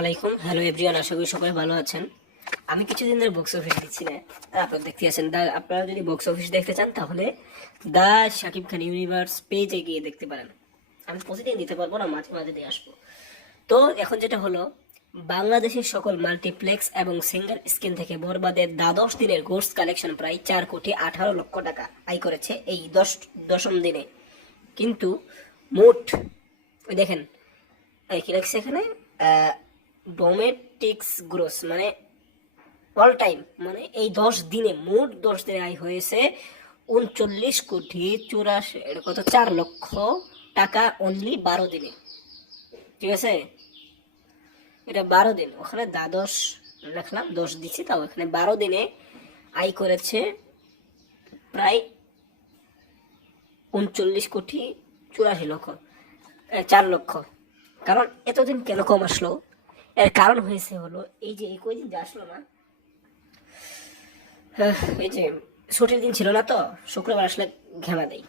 আলাইকুম। Hello everyone আশা করি সবাই ভালো আছেন। আমি কিছুদিন ধরে বক্স অফিস দিচ্ছি না। আপনারা দেখতে আছেন, দা আপনারা যদি বক্স অফিস দেখতে চান, তাহলে দা শাকিব খান ইউনিভার্স পেজে গিয়ে দেখতে পারেন। আমি প্রতিদিন দিতে পারব না, মাঝে মাঝে দিয়ে আসব। তো এখন যেটা হলো, বাংলাদেশের সকল মাল্টিপ্লেক্স এবং সিঙ্গেল স্ক্রিন থেকে বরবাদের দ্বাদশ দিনের গোর্স কালেকশন প্রায় চার কোটি আঠারো লক্ষ টাকা আয় করেছে এই দশ, দশম দিনে। কিন্তু মোট ওই দেখেন কি লাগছে এখানে? ডোমেটিক্স গ্রোস মানে অল টাইম মানে এই দশ দিনে মোট দশ দিনে আয় হয়েছে উনচল্লিশ কোটি চুরাশি কত? চার লক্ষ টাকা অনলি বারো দিনে। ঠিক আছে? এটা বারো দিন। ওখানে দ্বাদশ রাখলাম, দশ দিচ্ছি, তাও এখানে বারো দিনে আয় করেছে প্রায় উনচল্লিশ কোটি চুরাশি লক্ষ চার লক্ষ। কারণ এতদিন কেন কম আসলো? এর কারণ হয়েছে হলো, এই যে এই কয়দিন যে আসলো না হ্যাঁ এই যে ছুটির দিন ছিল না তো, শুক্রবার আসলে ঘেমা দেয়।